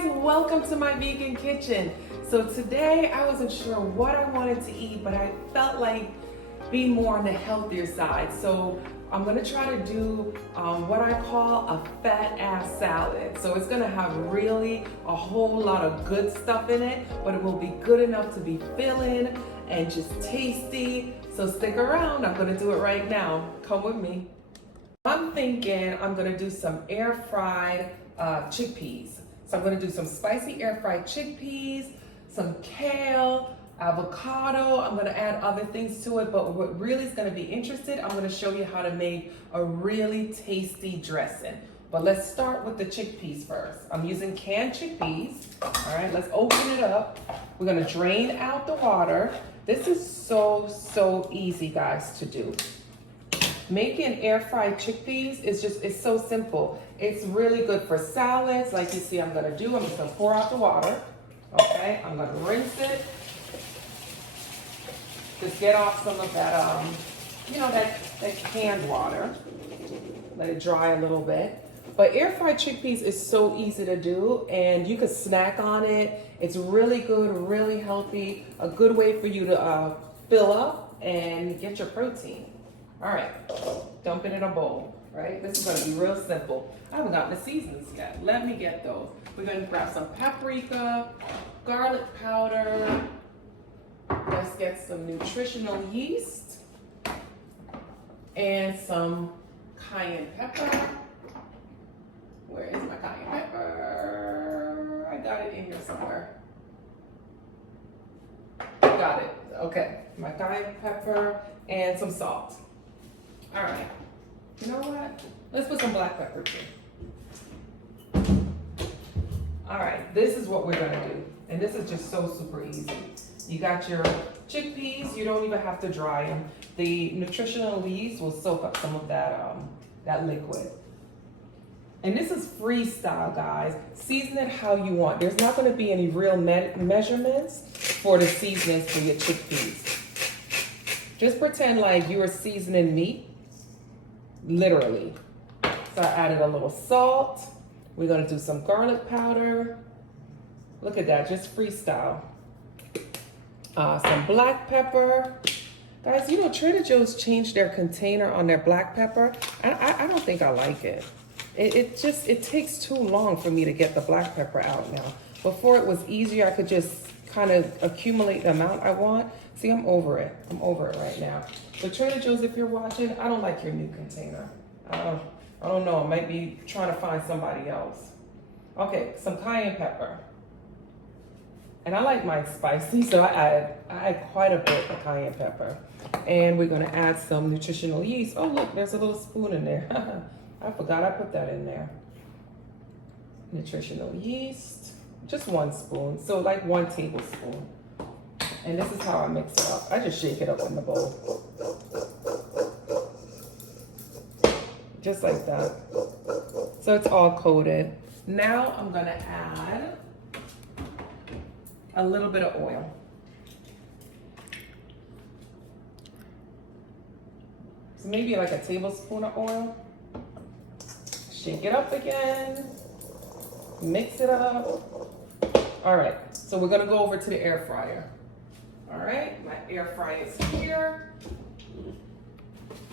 guys, welcome to my vegan kitchen. So today I wasn't sure what I wanted to eat, but I felt like being more on the healthier side. So I'm gonna try to do what I call a fat ass salad. So it's gonna have really a whole lot of good stuff in it, but it will be good enough to be filling and just tasty. So stick around, I'm gonna do it right now. Come with me. I'm thinking I'm gonna do some air fried chickpeas. So I'm gonna do some spicy air fried chickpeas, some kale, avocado. I'm gonna add other things to it, but what really is gonna be interested, I'm gonna show you how to make a really tasty dressing. But let's start with the chickpeas first. I'm using canned chickpeas. All right, let's open it up. We're gonna drain out the water. This is so easy, guys, to do. Making air fried chickpeas is it's so simple. It's really good for salads, like you see I'm gonna do. I'm just gonna pour out the water, okay? I'm gonna rinse it. Just get off some of that, that canned water. Let it dry a little bit. But air fried chickpeas is so easy to do, and you could snack on it. It's really good, really healthy, a good way for you to fill up and get your protein. All right, dump it in a bowl, right? This is gonna be real simple. I haven't gotten the seasonings yet. Let me get those. We're gonna grab some paprika, garlic powder. Let's get some nutritional yeast and some cayenne pepper. Where is my cayenne pepper? I got it in here somewhere. Got it, okay. My cayenne pepper and some salt. All right, you know what? Let's put some black pepper too. All right, this is what we're gonna do. And this is just so super easy. You got your chickpeas, you don't even have to dry them. The nutritional yeast will soak up some of that liquid. And this is freestyle, guys. Season it how you want. There's not gonna be any real measurements for the seasonings for your chickpeas. Just pretend like you are seasoning meat. Literally. So I added a little salt. We're gonna do some garlic powder. Look at that, just freestyle. Some black pepper. Guys, you know, Trader Joe's changed their container on their black pepper. I don't think I like it. It takes too long for me to get the black pepper out now. Before it was easier, I could just kind of accumulate the amount I want. See, I'm over it. I'm over it right now. But Trader Joe's, if you're watching, I don't like your new container. I don't know. I might be trying to find somebody else. Okay, some cayenne pepper. And I like mine spicy, so I add quite a bit of cayenne pepper. And we're gonna add some nutritional yeast. Oh look, there's a little spoon in there. I forgot I put that in there. Nutritional yeast, just 1 spoon. So like 1 tablespoon. And this is how I mix it up. I just shake it up in the bowl. Just like that. So it's all coated. Now I'm gonna add a little bit of oil. So maybe like a tablespoon of oil. Shake it up again. Mix it up. All right, so we're gonna go over to the air fryer. All right, my air fryer is here.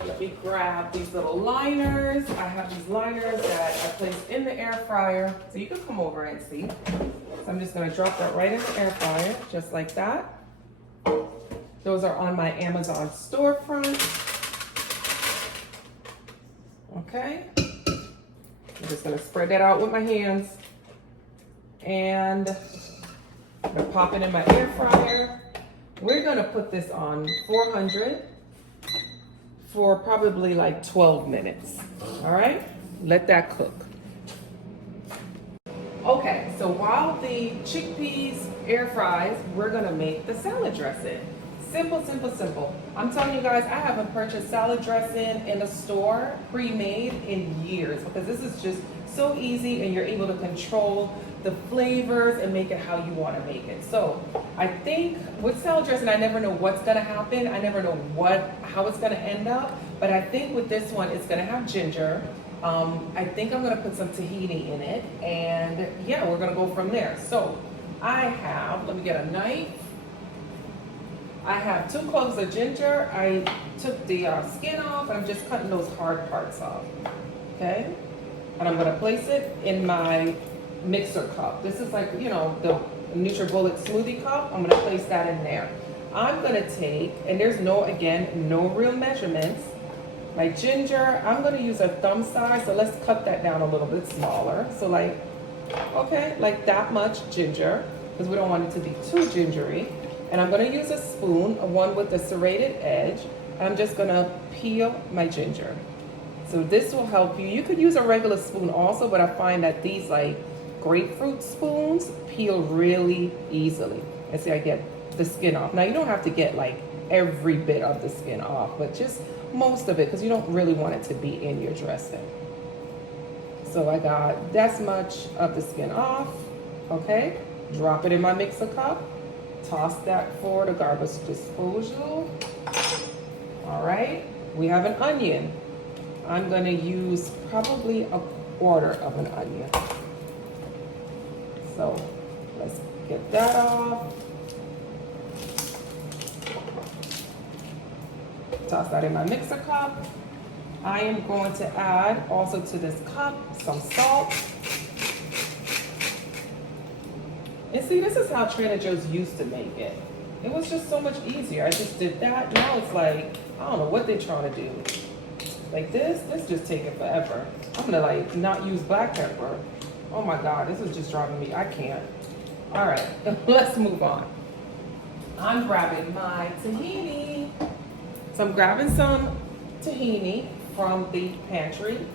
Let me grab these little liners. I have these liners that I placed in the air fryer, so you can come over and see. So I'm just gonna drop that right in the air fryer, just like that. Those are on my Amazon storefront. Okay. I'm just gonna spread that out with my hands. And I'm gonna pop it in my air fryer. We're gonna put this on 400 for probably like 12 minutes. All right, let that cook. Okay, so while the chickpeas air fries, we're gonna make the salad dressing. Simple, simple, simple. I'm telling you guys, I haven't purchased salad dressing in the store pre-made in years because this is just so easy and you're able to control the flavors and make it how you want to make it. So I think with salad dressing, I never know what's gonna happen. I never know how it's gonna end up. But I think with this one, it's gonna have ginger, I think I'm gonna put some tahini in it, and yeah, we're gonna go from there. So I have, let me get a knife. I have 2 cloves of ginger. I took the skin off, and I'm just cutting those hard parts off, okay? And I'm gonna place it in my mixer cup. This is like, you know, the NutriBullet smoothie cup. I'm gonna place that in there. I'm gonna take, and there's no, again, no real measurements. My ginger, I'm gonna use a thumb size, so let's cut that down a little bit smaller. So like, okay, like that much ginger, because we don't want it to be too gingery. And I'm gonna use a spoon, one with a serrated edge. I'm just gonna peel my ginger. So this will help you. You could use a regular spoon also, but I find that these like grapefruit spoons peel really easily. And see, I get the skin off. Now you don't have to get like every bit of the skin off, but just most of it, because you don't really want it to be in your dressing. So I got this much of the skin off, okay? Drop it in my mixer cup. Toss that for the garbage disposal. All right, we have an onion. I'm gonna use probably 1/4 of an onion. So let's get that off. Toss that in my mixer cup. I am going to add also to this cup some salt. And see, this is how Trader Joe's used to make it. It was just so much easier. I just did that. Now it's like, I don't know what they're trying to do. Like this just taking forever. I'm gonna like not use black pepper. Oh my God, this is just driving me, I can't. All right, let's move on. I'm grabbing my tahini. So I'm grabbing some tahini from the pantry.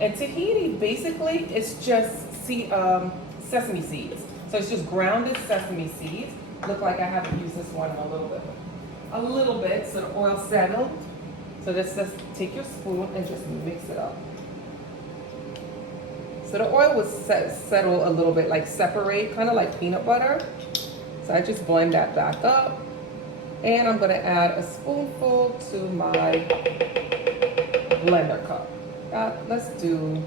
And tahini, basically, it's just sesame seeds. So it's just grounded sesame seeds. Look like I haven't used this one in a little bit, so the oil settled. So just take your spoon and just mix it up. So the oil will settle a little bit, like separate, kind of like peanut butter. So I just blend that back up. And I'm gonna add a spoonful to my blender cup. Let's do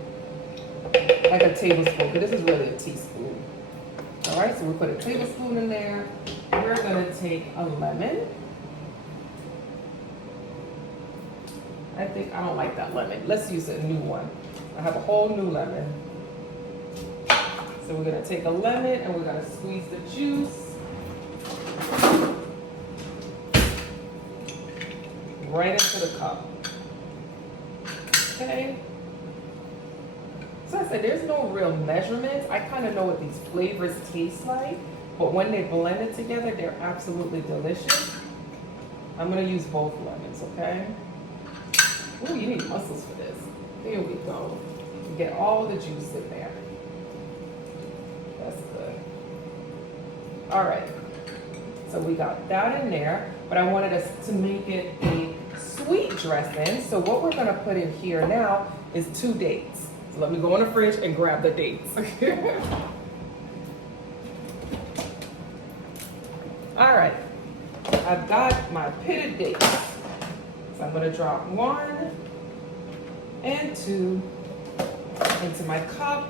like a tablespoon, because this is really a teaspoon. All right, so we put a tablespoon in there. We're gonna take a lemon. I don't like that lemon. Let's use a new one. I have a whole new lemon. So we're gonna take a lemon and we're gonna squeeze the juice right into the cup. Okay. So I said there's no real measurements. I kind of know what these flavors taste like, but when they blend it together, they're absolutely delicious. I'm gonna use both lemons, okay? Ooh, you need muscles for this. Here we go. You get all the juice in there. That's good. All right. So we got that in there, but I wanted us to make it a sweet dressing. So what we're gonna put in here now is 2 dates. So let me go in the fridge and grab the dates. All right, I've got my pitted dates. So I'm gonna drop 1 and 2 into my cup.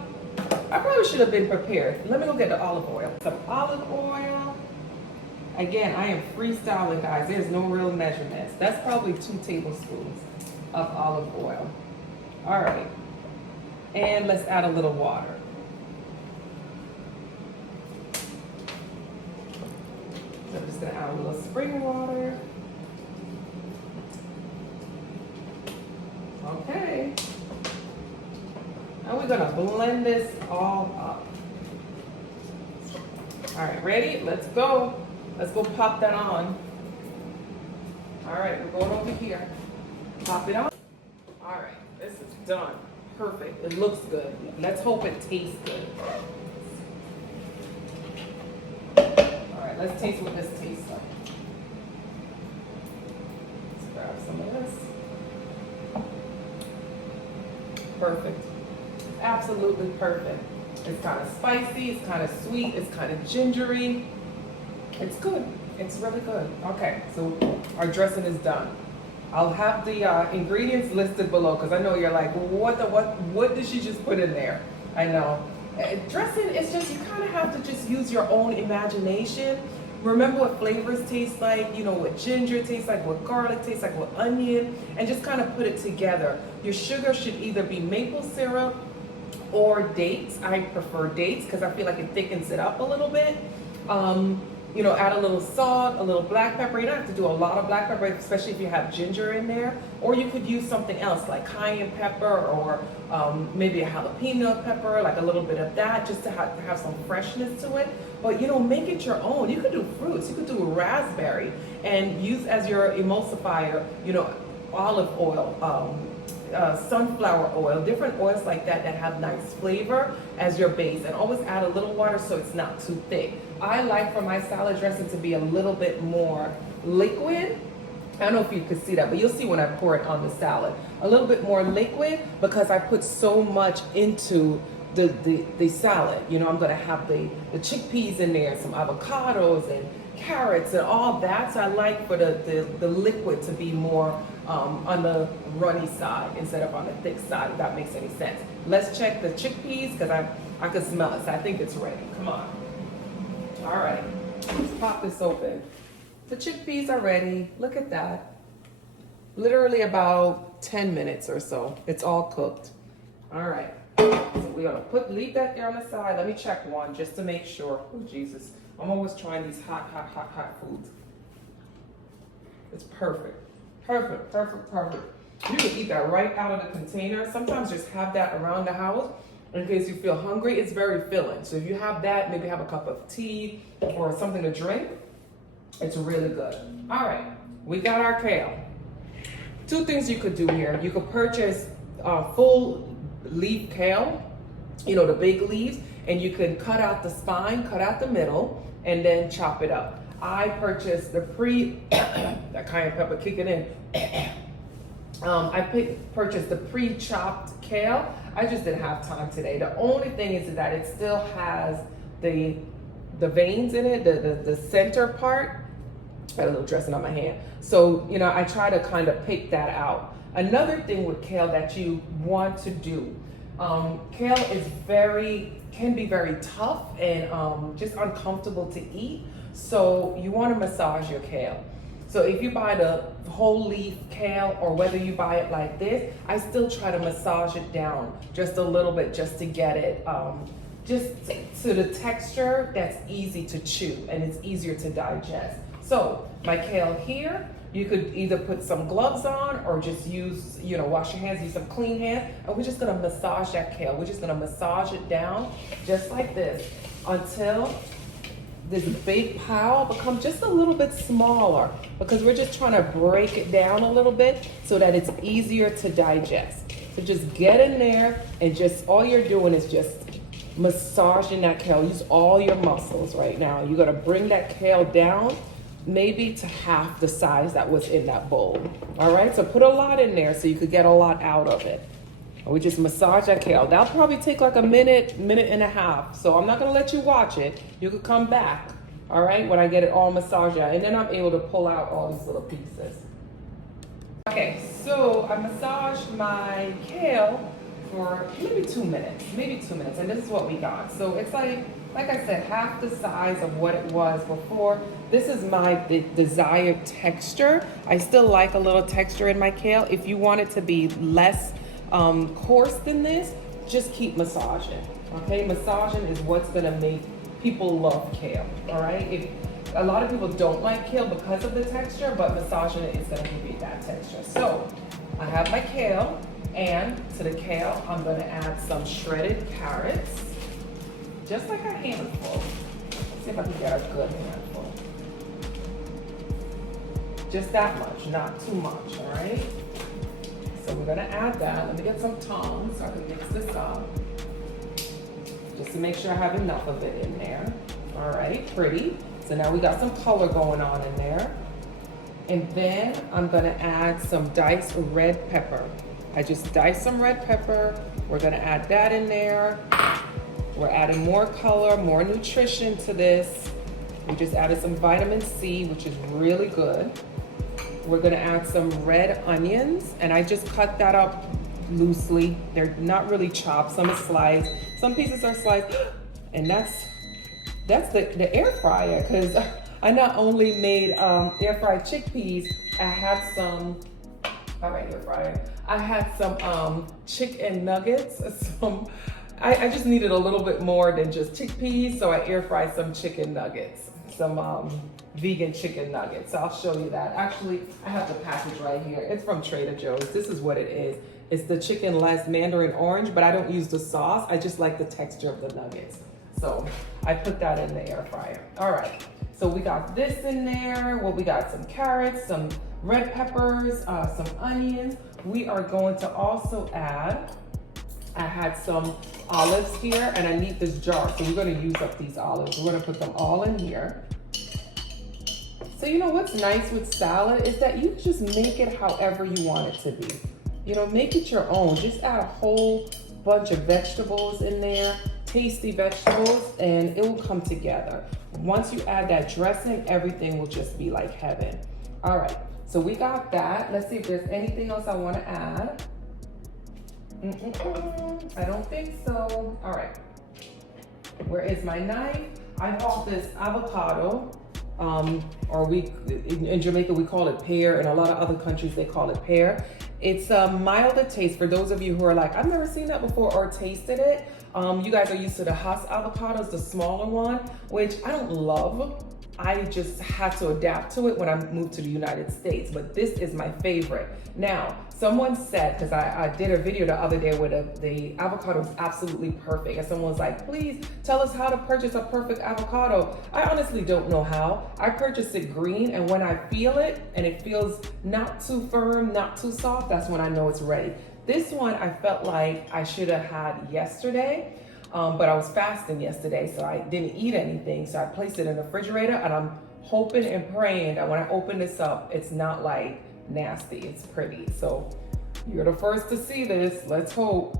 I probably should have been prepared. Let me go get the olive oil. Some olive oil. Again, I am freestyling, guys. There's no real measurements. That's probably 2 tablespoons of olive oil. All right. And let's add a little water. So I'm just gonna add a little spring water. Okay. Now we're gonna blend this all up. All right, ready? Let's go. Let's go pop that on. All right, we're going over here. Pop it on. All right, this is done. Perfect. It looks good. Let's hope it tastes good. All right, let's taste what this tastes like. Let's grab some of this. Perfect. Absolutely perfect. It's kind of spicy, it's kind of sweet, it's kind of gingery. It's good. It's really good. Okay, so our dressing is done. I'll have the ingredients listed below because I know you're like, what did she just put in there? I know. Dressing is just, you kind of have to just use your own imagination. Remember what flavors taste like, you know, what ginger tastes like, what garlic tastes like, what onion, and just kind of put it together. Your sugar should either be maple syrup or dates. I prefer dates because I feel like it thickens it up a little bit. You know, add a little salt, a little black pepper. You don't have to do a lot of black pepper, especially if you have ginger in there. Or you could use something else like cayenne pepper or maybe a jalapeno pepper, like a little bit of that, just to have some freshness to it. But, you know, make it your own. You could do fruits. You could do a raspberry and use as your emulsifier, you know, olive oil, sunflower oil, different oils like that that have nice flavor as your base, and always add a little water so it's not too thick. I like for my salad dressing to be a little bit more liquid. I don't know if you could see that, but you'll see when I pour it on the salad. A little bit more liquid because I put so much into the salad. You know, I'm gonna have the chickpeas in there, some avocados and carrots and all that. So I like for the liquid to be more on the runny side instead of on the thick side, if that makes any sense. Let's check the chickpeas because I can smell it. So I think it's ready. Come on. All right, let's pop this open. The chickpeas are ready. Look at that. Literally about 10 minutes or so. It's all cooked. All right. So we're gonna leave that there on the side. Let me check one just to make sure. Oh, Jesus. I'm always trying these hot foods. It's perfect. Perfect. You can eat that right out of the container. Sometimes just have that around the house in case you feel hungry. It's very filling. So if you have that, maybe have a cup of tea or something to drink. It's really good. All right, we got our kale. Two things you could do here. You could purchase full leaf kale, you know, the big leaves, and you can cut out the spine, cut out the middle, and then chop it up. I purchased the that cayenne pepper kicking in. Purchased the pre-chopped kale. I just didn't have time today. The only thing is that it still has the veins in it, the center part. I got a little dressing on my hand. So, you know, I try to kind of pick that out. Another thing with kale that you want to do, kale can be very tough and just uncomfortable to eat. So you want to massage your kale. So if you buy the whole leaf kale or whether you buy it like this, I still try to massage it down just a little bit just to get it just to the texture that's easy to chew and it's easier to digest. So my kale here, you could either put some gloves on or just use, you know, wash your hands, use some clean hands, and we're just gonna massage that kale. We're just gonna massage it down just like this until this big pile becomes just a little bit smaller because we're just trying to break it down a little bit so that it's easier to digest. So just get in there and just, all you're doing is just massaging that kale. Use all your muscles right now. You gotta bring that kale down maybe to half the size that was in that bowl. All right, so put a lot in there so you could get a lot out of it. And we just massage that kale. That'll probably take like a minute and a half. So I'm not gonna let you watch it. You could come back, all right, when I get it all massaged out. And then I'm able to pull out all these little pieces. Okay, so I massaged my kale for maybe 2 minutes, and this is what we got. So it's like I said, half the size of what it was before. This is my desired texture. I still like a little texture in my kale. If you want it to be less coarse than this, just keep massaging, okay? Massaging is what's gonna make people love kale, all right? A lot of people don't like kale because of the texture, but massaging it is gonna give you that texture. So I have my kale, and to the kale, I'm gonna add some shredded carrots, just like a handful. Let's see if I can get a good handful. Just that much, not too much, all right? So we're gonna add that. Let me get some tongs so I can mix this up. Just to make sure I have enough of it in there. All right, pretty. So now we got some color going on in there. And then I'm gonna add some diced red pepper. I just diced some red pepper. We're gonna add that in there. We're adding more color, more nutrition to this. We just added some vitamin C, which is really good. we're gonna add some red onions, and I just cut that up loosely. They're not really chopped, some is sliced, some pieces are sliced, and that's the air fryer, because I not only made air fried chickpeas, I had some, all right, air fryer, I had some chicken nuggets, I just needed a little bit more than just chickpeas, so I air fried some chicken nuggets, some vegan chicken nuggets. So I'll show you that. Actually, I have the package right here. It's from Trader Joe's. This is what it is. It's the chicken less mandarin orange, but I don't use the sauce. I just like the texture of the nuggets. So I put that in the air fryer. All right, so we got this in there. Well, we got some carrots, some red peppers, some onions. We are going to also add, I had some olives here, and I need this jar, so we're gonna use up these olives. We're gonna put them all in here. So you know what's nice with salad is that you can just make it however you want it to be. You know, make it your own. Just add a whole bunch of vegetables in there, tasty vegetables, and it will come together. Once you add that dressing, everything will just be like heaven. All right, so we got that. Let's see if there's anything else I wanna add. I don't think so. All right, where is my knife? I bought this avocado. Or in Jamaica we call it pear, in a lot of other countries they call it pear. It's a milder taste for those of you who are like, I've never seen that before or tasted it. You guys are used to the Hass avocados, the smaller one, which I don't love. I just had to adapt to it when I moved to the United States, but this is my favorite. Now, someone said, because I did a video the other day where the avocado is absolutely perfect, and someone was like, please tell us how to purchase a perfect avocado. I honestly don't know how. I purchased it green, and when I feel it, and it feels not too firm, not too soft, that's when I know it's ready. This one I felt like I should have had yesterday, but I was fasting yesterday, so I didn't eat anything, so I placed it in the refrigerator, and I'm hoping and praying that when I open this up, it's not like nasty, it's pretty. So you're the first to see this. Let's hope.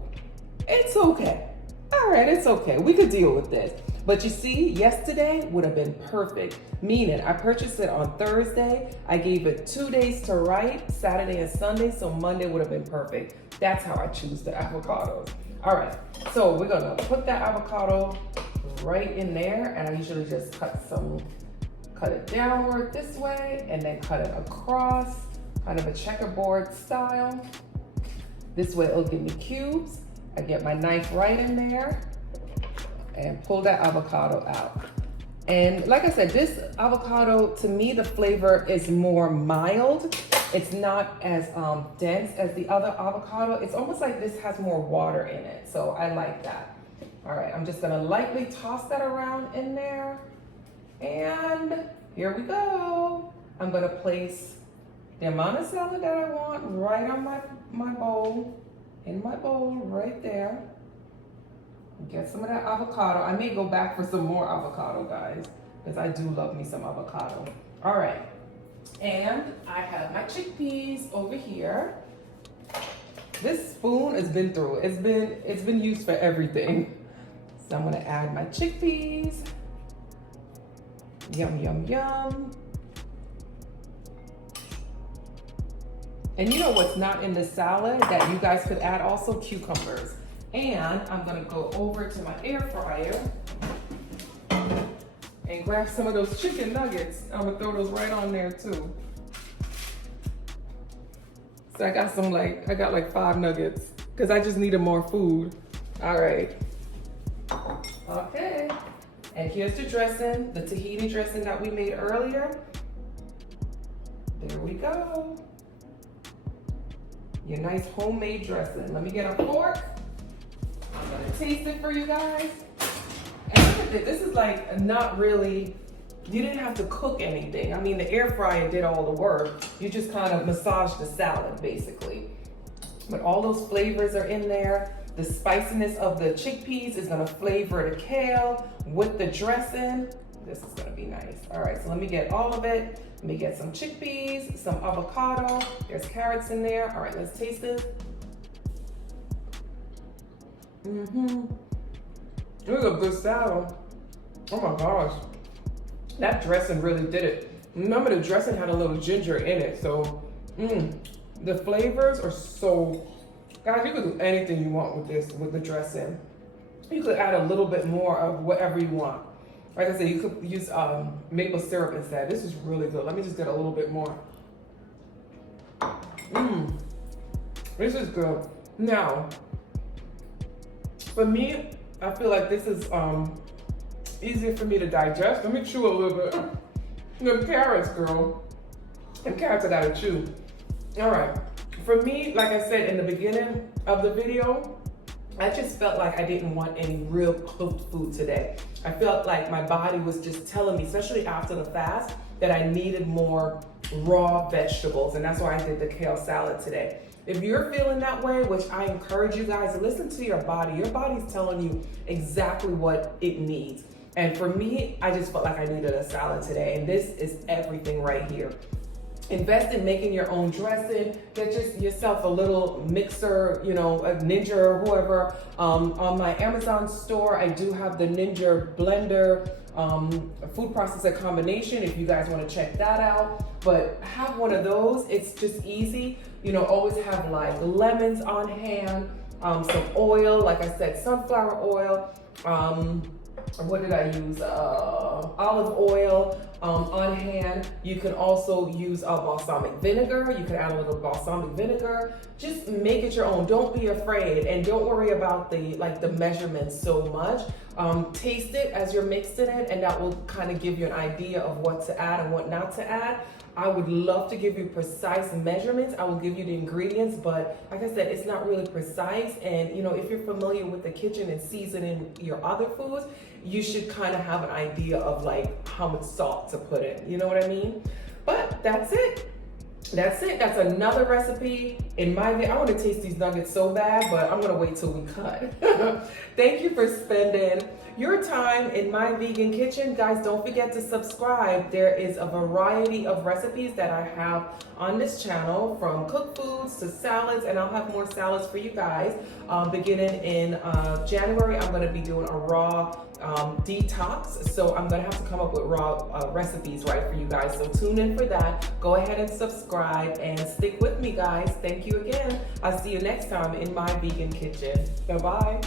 It's okay. All right, it's okay. We could deal with this. But you see, yesterday would have been perfect. Meaning, I purchased it on Thursday. I gave it 2 days to ripe, Saturday and Sunday, so Monday would have been perfect. That's how I choose the avocados. All right, so we're gonna put that avocado right in there, and I usually just cut it downward this way, and then cut it across, kind of a checkerboard style. This way it'll give me cubes. I get my knife right in there and pull that avocado out. And like I said, this avocado, to me, the flavor is more mild. It's not as dense as the other avocado. It's almost like this has more water in it. So I like that. All right, I'm just gonna lightly toss that around in there. And here we go. I'm gonna place the amount of salad that I want right on my bowl, in my bowl right there. Get some of that avocado. I may go back for some more avocado, guys, because I do love me some avocado. All right, and I have my chickpeas over here. This spoon has been through. It's been used for everything. So I'm gonna add my chickpeas. Yum, yum, yum. And you know what's not in the salad that you guys could add also? Cucumbers. And I'm gonna go over to my air fryer and grab some of those chicken nuggets. I'm gonna throw those right on there too. So I got like 5 nuggets because I just needed more food. All right. Okay. And here's the dressing, the tahini dressing that we made earlier. There we go. Your nice homemade dressing. Let me get a fork. I'm gonna taste it for you guys. And look at this. This is like not really, you didn't have to cook anything. I mean, the air fryer did all the work. You just kind of massaged the salad, basically. But all those flavors are in there. The spiciness of the chickpeas is gonna flavor the kale with the dressing. This is gonna be nice. All right, so let me get all of it. Let me get some chickpeas, some avocado. There's carrots in there. All right, let's taste this. This is a good salad. Oh my gosh. That dressing really did it. Remember, the dressing had a little ginger in it, so the flavors are so. Guys, you could do anything you want with this, with the dressing. You could add a little bit more of whatever you want. Like I said, you could use maple syrup instead. This is really good. Let me just get a little bit more. This is good. Now, for me, I feel like this is easier for me to digest. Let me chew a little bit. The carrots, girl. And carrots I gotta chew. All right. For me, like I said in the beginning of the video, I just felt like I didn't want any real cooked food today. I felt like my body was just telling me, especially after the fast, that I needed more raw vegetables, and that's why I did the kale salad today. If you're feeling that way, which I encourage you guys to listen to your body. Your body's telling you exactly what it needs. And for me, I just felt like I needed a salad today, and this is everything right here. Invest in making your own dressing. Get yourself a little mixer, you know, a Ninja or whoever. On my Amazon store, I do have the Ninja blender, food processor combination, if you guys want to check that out. But have one of those. It's just easy. You know, always have like lemons on hand, some oil, like I said, sunflower oil. What did I use? Olive oil on hand. You can also use balsamic vinegar. You can add a little balsamic vinegar. Just make it your own. Don't be afraid, and don't worry about the measurements so much. Taste it as you're mixing it, and that will kind of give you an idea of what to add and what not to add. I would love to give you precise measurements. I will give you the ingredients, but like I said, it's not really precise. And you know, if you're familiar with the kitchen and seasoning your other foods, you should kind of have an idea of like how much salt to put in. You know what I mean? But that's it. That's it. That's another recipe in my video. I want to taste these nuggets so bad, but I'm going to wait till we cut. Thank you for spending your time in my vegan kitchen. Guys, don't forget to subscribe. There is a variety of recipes that I have on this channel, from cooked foods to salads, and I'll have more salads for you guys. Beginning in January, I'm going to be doing a raw detox, so I'm gonna have to come up with raw recipes right for you guys, so tune in for that. Go ahead and subscribe and stick with me, guys. Thank you again. I'll see you next time in my vegan kitchen. Bye bye.